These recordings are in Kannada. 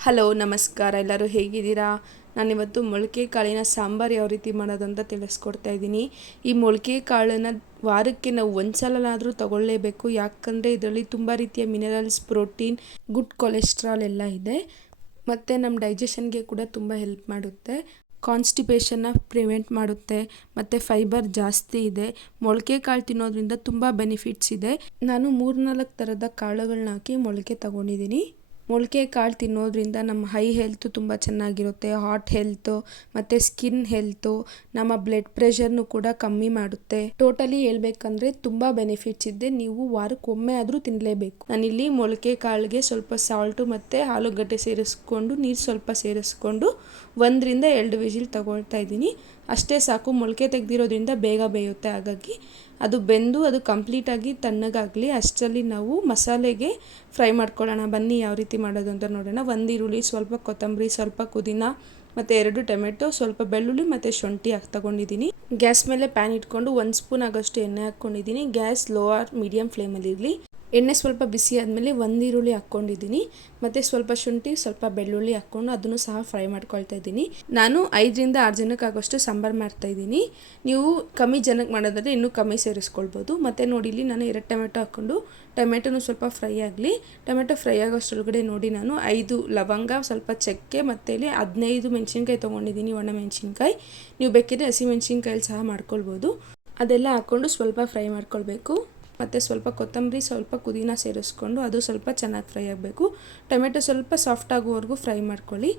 ಹಲೋ, ನಮಸ್ಕಾರ. ಎಲ್ಲರೂ ಹೇಗಿದ್ದೀರಾ? ನಾನಿವತ್ತು ಮೊಳಕೆ ಕಾಳಿನ ಸಾಂಬಾರು ಯಾವ ರೀತಿ ಮಾಡೋದು ಅಂತ ತಿಳಿಸ್ಕೊಡ್ತಾ ಇದ್ದೀನಿ. ಈ ಮೊಳಕೆ ಕಾಳನ್ನು ವಾರಕ್ಕೆ ನಾವು ಒಂದು ಸಲನಾದರೂ ತಗೊಳ್ಳೇಬೇಕು. ಯಾಕಂದರೆ ಇದರಲ್ಲಿ ತುಂಬ ರೀತಿಯ ಮಿನರಲ್ಸ್ ಪ್ರೋಟೀನ್ ಗುಡ್ ಕೊಲೆಸ್ಟ್ರಾಲ್ ಎಲ್ಲ ಇದೆ. ಮತ್ತು ನಮ್ಮ ಡೈಜೆಷನ್ಗೆ ಕೂಡ ತುಂಬ ಹೆಲ್ಪ್ ಮಾಡುತ್ತೆ. ಕಾನ್ಸ್ಟಿಪೇಷನ್ನ ಪ್ರಿವೆಂಟ್ ಮಾಡುತ್ತೆ. ಮತ್ತು ಫೈಬರ್ ಜಾಸ್ತಿ ಇದೆ. ಮೊಳಕೆ ಕಾಳು ತಿನ್ನೋದ್ರಿಂದ ತುಂಬ ಬೆನಿಫಿಟ್ಸ್ ಇದೆ. ನಾನು ಮೂರ್ನಾಲ್ಕು ಥರದ ಕಾಳುಗಳನ್ನ ಹಾಕಿ ಮೊಳಕೆ ತಗೊಂಡಿದ್ದೀನಿ. ಮೊಳಕೆ ಕಾಳು ತಿನ್ನೋದ್ರಿಂದ ನಮ್ಮ ಹೈ ಹೆಲ್ತು ತುಂಬ ಚೆನ್ನಾಗಿರುತ್ತೆ ಹಾರ್ಟ್ ಹೆಲ್ತು ಮತ್ತು ಸ್ಕಿನ್ ಹೆಲ್ತು ನಮ್ಮ ಬ್ಲಡ್ ಪ್ರೆಷರ್ನು ಕೂಡ ಕಮ್ಮಿ ಮಾಡುತ್ತೆ. ಟೋಟಲಿ ಹೇಳ್ಬೇಕಂದ್ರೆ ತುಂಬ ಬೆನಿಫಿಟ್ಸ್ ಇದೆ. ನೀವು ವಾರಕ್ಕೊಮ್ಮೆ ಆದರೂ ತಿನ್ನಲೇಬೇಕು ನಾನಿಲ್ಲಿ ಮೊಳಕೆ ಕಾಳಿಗೆ ಸ್ವಲ್ಪ ಸಾಲ್ಟು ಮತ್ತು ಆಲೂಗಡ್ಡೆ ಸೇರಿಸ್ಕೊಂಡು, ನೀರು ಸ್ವಲ್ಪ ಸೇರಿಸ್ಕೊಂಡು ಒಂದರಿಂದ ಎರಡು ವಿಜಿಲ್ ತಗೊಳ್ತಾ ಇದ್ದೀನಿ. ಅಷ್ಟೇ ಸಾಕು, ಮೊಳಕೆ ತೆಗೆದಿರೋದ್ರಿಂದ ಬೇಗ ಬೇಯುತ್ತೆ. ಹಾಗಾಗಿ ಅದು ಬೆಂದು ಅದು ಕಂಪ್ಲೀಟಾಗಿ ತಣ್ಣಗಾಗಲಿ, ಅಷ್ಟರಲ್ಲಿ ನಾವು ಮಸಾಲೆಗೆ ಫ್ರೈ ಮಾಡ್ಕೊಳ್ಳೋಣ. ಬನ್ನಿ ಯಾವ ರೀತಿ ಮಾಡೋದು ಅಂತ ನೋಡೋಣ. ಒಂದು ಈರುಳ್ಳಿ ಸ್ವಲ್ಪ ಕೊತ್ತಂಬರಿ, ಸ್ವಲ್ಪ ಪುದೀನ, ಮತ್ತು ಎರಡು ಟೊಮೆಟೊ, ಸ್ವಲ್ಪ ಬೆಳ್ಳುಳ್ಳಿ, ಮತ್ತು ಶುಂಠಿ ಹಾಕಿ ತಗೊಂಡಿದ್ದೀನಿ. ಗ್ಯಾಸ್ ಮೇಲೆ ಪ್ಯಾನ್ ಇಟ್ಕೊಂಡು ಒಂದು ಸ್ಪೂನ್ ಆಗೋಷ್ಟು ಎಣ್ಣೆ ಹಾಕ್ಕೊಂಡಿದ್ದೀನಿ ಗ್ಯಾಸ್ ಲೋ ಆರ್ ಮೀಡಿಯಮ್ ಫ್ಲೇಮಲ್ಲಿ ಇರಲಿ. ಎಣ್ಣೆ ಸ್ವಲ್ಪ ಬಿಸಿ ಆದಮೇಲೆ ಒಂದು ಈರುಳ್ಳಿ ಹಾಕ್ಕೊಂಡಿದ್ದೀನಿ. ಮತ್ತು ಸ್ವಲ್ಪ ಶುಂಠಿ, ಸ್ವಲ್ಪ ಬೆಳ್ಳುಳ್ಳಿ ಹಾಕ್ಕೊಂಡು ಅದನ್ನು ಸಹ ಫ್ರೈ ಮಾಡ್ಕೊಳ್ತಾ ಇದ್ದೀನಿ. ನಾನು ಐದರಿಂದ ಆರು ಜನಕ್ಕೆ ಆಗೋಷ್ಟು ಸಾಂಬಾರು ಮಾಡ್ತಾ ಇದ್ದೀನಿ. ನೀವು ಕಮ್ಮಿ ಜನಕ್ಕೆ ಮಾಡೋದಾದರೆ ಇನ್ನೂ ಕಮ್ಮಿ ಸೇರಿಸ್ಕೊಳ್ಬೋದು. ಮತ್ತು ನೋಡಿ, ಇಲ್ಲಿ ನಾನು ಎರಡು ಟೊಮೆಟೊ ಹಾಕ್ಕೊಂಡು ಟೊಮೆಟೊನು ಸ್ವಲ್ಪ ಫ್ರೈ ಆಗಲಿ. ಟೊಮೆಟೊ ಫ್ರೈ ಆಗೋಷ್ಟರೊಳಗಡೆ ನೋಡಿ, ನಾನು ಐದು ಲವಂಗ, ಸ್ವಲ್ಪ ಚಕ್ಕೆ, ಮತ್ತು ಇಲ್ಲಿ ಹದಿನೈದು ಮೆಣಸಿನ್ಕಾಯಿ ತೊಗೊಂಡಿದ್ದೀನಿ, ಒಣ ಮೆಣಸಿನ್ಕಾಯಿ. ನೀವು ಬೇಕಿದ್ರೆ ಹಸಿ ಮೆಣಸಿನ್ಕಾಯಲ್ಲಿ ಸಹ ಮಾಡ್ಕೊಳ್ಬೋದು. ಅದೆಲ್ಲ ಹಾಕ್ಕೊಂಡು ಸ್ವಲ್ಪ ಫ್ರೈ ಮಾಡ್ಕೊಳ್ಬೇಕು. ಮತ್ತು ಸ್ವಲ್ಪ ಕೊತ್ತಂಬರಿ, ಸ್ವಲ್ಪ ಪುದೀನ ಸೇರಿಸ್ಕೊಂಡು ಅದು ಸ್ವಲ್ಪ ಚೆನ್ನಾಗಿ ಫ್ರೈ ಆಗಬೇಕು. ಟೊಮೆಟೊ ಸ್ವಲ್ಪ ಸಾಫ್ಟ್ ಆಗೋವರೆಗೂ ಫ್ರೈ ಮಾಡ್ಕೊಳ್ಳಿ.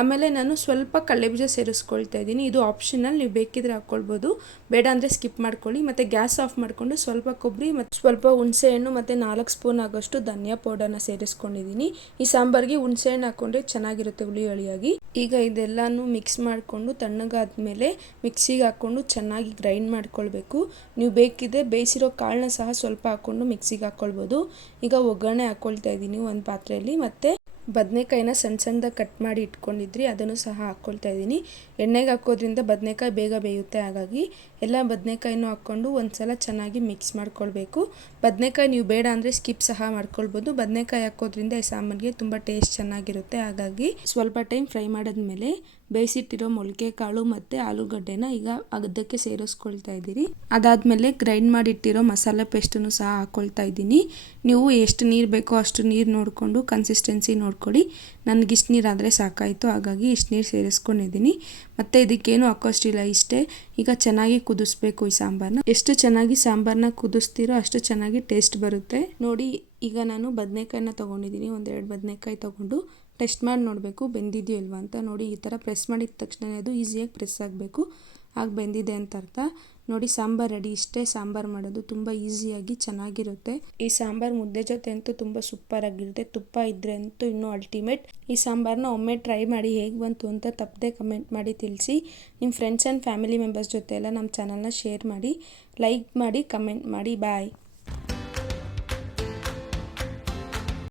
ಆಮೇಲೆ ನಾನು ಸ್ವಲ್ಪ ಕಡಲೆಬೀಜ ಸೇರಿಸ್ಕೊಳ್ತಾ ಇದ್ದೀನಿ. ಇದು ಆಪ್ಷನಲ್, ನೀವು ಬೇಕಿದ್ರೆ ಹಾಕ್ಕೊಳ್ಬೋದು. ಬೇಡ ಅಂದರೆ ಸ್ಕಿಪ್ ಮಾಡ್ಕೊಳ್ಳಿ. ಮತ್ತು ಗ್ಯಾಸ್ ಆಫ್ ಮಾಡಿಕೊಂಡು ಸ್ವಲ್ಪ ಕೊಬ್ಬರಿ ಮತ್ತು ಸ್ವಲ್ಪ ಹುಣಸೆಹಣ್ಣು ಮತ್ತು ನಾಲ್ಕು ಸ್ಪೂನ್ ಆಗೋಷ್ಟು ಧನಿಯಾ ಪೌಡರ್ನ ಸೇರಿಸ್ಕೊಂಡಿದ್ದೀನಿ. ಈ ಸಾಂಬಾರಿಗೆ ಹುಣಸೆಹಣ್ಣು ಹಾಕ್ಕೊಂಡ್ರೆ ಚೆನ್ನಾಗಿರುತ್ತೆ ಹುಳಿ ಹುಳಿಯಾಗಿ. ಈಗ ಇದೆಲ್ಲನೂ ಮಿಕ್ಸ್ ಮಾಡಿಕೊಂಡು ತಣ್ಣಗಾದ್ಮೇಲೆ ಮಿಕ್ಸಿಗೆ ಹಾಕ್ಕೊಂಡು ಚೆನ್ನಾಗಿ ಗ್ರೈಂಡ್ ಮಾಡ್ಕೊಳ್ಬೇಕು. ನೀವು ಬೇಕಿದ್ರೆ ಬೇಯಿಸಿರೋ ಕಾಳನ್ನ ಸಹ ಸ್ವಲ್ಪ ಹಾಕ್ಕೊಂಡು ಮಿಕ್ಸಿಗೆ ಹಾಕ್ಕೊಳ್ಬೋದು. ಈಗ ಒಗ್ಗರಣೆ ಹಾಕ್ಕೊಳ್ತಾ ಇದ್ದೀನಿ ಒಂದು ಪಾತ್ರೆಯಲ್ಲಿ. ಮತ್ತು ಬದನೆಕಾಯಿನ ಸಣ್ಣ ಸಣ್ಣದಾಗಿ ಕಟ್ ಮಾಡಿ ಇಟ್ಕೊಂಡಿದ್ರಿ, ಅದನ್ನು ಸಹ ಹಾಕ್ಕೊಳ್ತಾ ಇದ್ದೀನಿ. ಎಣ್ಣೆಗೆ ಹಾಕೋದ್ರಿಂದ ಬದನೆಕಾಯಿ ಬೇಗ ಬೇಯುತ್ತೆ. ಹಾಗಾಗಿ ಎಲ್ಲ ಬದನೆಕಾಯಿನೂ ಹಾಕ್ಕೊಂಡು ಒಂದು ಸಲ ಚೆನ್ನಾಗಿ ಮಿಕ್ಸ್ ಮಾಡ್ಕೊಳ್ಬೇಕು. ಬದನೆಕಾಯಿ ನೀವು ಬೇಡ ಅಂದರೆ ಸ್ಕಿಪ್ ಸಹ ಮಾಡ್ಕೊಳ್ಬೋದು. ಬದನೆಕಾಯಿ ಹಾಕೋದ್ರಿಂದ ಈ ಸಾಂಬಾರಿಗೆ ತುಂಬ ಟೇಸ್ಟ್ ಚೆನ್ನಾಗಿರುತ್ತೆ. ಹಾಗಾಗಿ ಸ್ವಲ್ಪ ಟೈಮ್ ಫ್ರೈ ಮಾಡಿದ್ಮೇಲೆ ಬೇಯಿಸಿಟ್ಟಿರೋ ಮೊಳಕೆ ಕಾಳು ಮತ್ತು ಆಲೂಗಡ್ಡೆನ ಈಗ ಅದಕ್ಕೆ ಸೇರಿಸ್ಕೊಳ್ತಾ ಇದ್ದೀರಿ. ಅದಾದಮೇಲೆ ಗ್ರೈಂಡ್ ಮಾಡಿಟ್ಟಿರೋ ಮಸಾಲೆ ಪೇಸ್ಟನ್ನು ಸಹ ಹಾಕ್ಕೊಳ್ತಾ ಇದ್ದೀನಿ. ನೀವು ಎಷ್ಟು ನೀರು ಬೇಕೋ ಅಷ್ಟು ನೀರು ನೋಡಿಕೊಂಡು ಕನ್ಸಿಸ್ಟೆನ್ಸಿ ನೋಡ್ಕೊಳ್ಳಿ. ನನಗೆ ಇಷ್ಟು ನೀರು ಆದರೆ ಸಾಕಾಯಿತು, ಹಾಗಾಗಿ ಇಷ್ಟು ನೀರು ಸೇರಿಸ್ಕೊಂಡಿದ್ದೀನಿ. ಮತ್ತು ಇದಕ್ಕೇನು ಹಾಕೋಷ್ಟಿಲ್ಲ, ಇಷ್ಟೇ. ಈಗ ಚೆನ್ನಾಗಿ ಕುದಿಸ್ಬೇಕು ಈ ಸಾಂಬಾರನ್ನ ಎಷ್ಟು ಚೆನ್ನಾಗಿ ಸಾಂಬಾರನ್ನ ಕುದಿಸ್ತೀರೋ ಅಷ್ಟು ಚೆನ್ನಾಗಿ ಟೇಸ್ಟ್ ಬರುತ್ತೆ. ನೋಡಿ, ಈಗ ನಾನು ಬದನೆಕಾಯಿನ ತೊಗೊಂಡಿದ್ದೀನಿ. ಒಂದೆರಡು ಬದನೆಕಾಯಿ ತೊಗೊಂಡು ಟೆಸ್ಟ್ ಮಾಡಿ ನೋಡಬೇಕು, ಬೆಂದಿದೆಯೋ ಇಲ್ವಾ ಅಂತ. ನೋಡಿ, ಈ ಥರ ಪ್ರೆಸ್ ಮಾಡಿದ ತಕ್ಷಣ ಅದು ಈಸಿಯಾಗಿ ಪ್ರೆಸ್ ಆಗಬೇಕು. ಆಗ ಬೆಂದಿದೆ ಅಂತ ಅರ್ಥ. ನೋಡಿ ಸಾಂಬಾರ್ ರೆಡಿ ಇಷ್ಟೇ ಸಾಂಬಾರ್ ಮಾಡೋದು ತುಂಬ ಈಸಿಯಾಗಿ ಚೆನ್ನಾಗಿರುತ್ತೆ. ಈ ಸಾಂಬಾರ್ ಮುದ್ದೆ ಜೊತೆ ಅಂತೂ ತುಂಬ ಸೂಪರ್ ಆಗಿರುತ್ತೆ. ತುಪ್ಪ ಇದ್ರೆ ಅಂತೂ ಇನ್ನೂ ಅಲ್ಟಿಮೇಟ್ ಈ ಸಾಂಬಾರ್ನ ಒಮ್ಮೆ ಟ್ರೈ ಮಾಡಿ ಹೇಗೆ ಬಂತು ಅಂತ ತಪ್ಪದೆ ಕಮೆಂಟ್ ಮಾಡಿ ತಿಳಿಸಿ. ನಿಮ್ಮ ಫ್ರೆಂಡ್ಸ್ ಆ್ಯಂಡ್ ಫ್ಯಾಮಿಲಿ ಮೆಂಬರ್ಸ್ ಜೊತೆ ಎಲ್ಲ ನಮ್ಮ ಚಾನಲ್ನ ಶೇರ್ ಮಾಡಿ ಲೈಕ್ ಮಾಡಿ ಕಮೆಂಟ್ ಮಾಡಿ ಬಾಯ್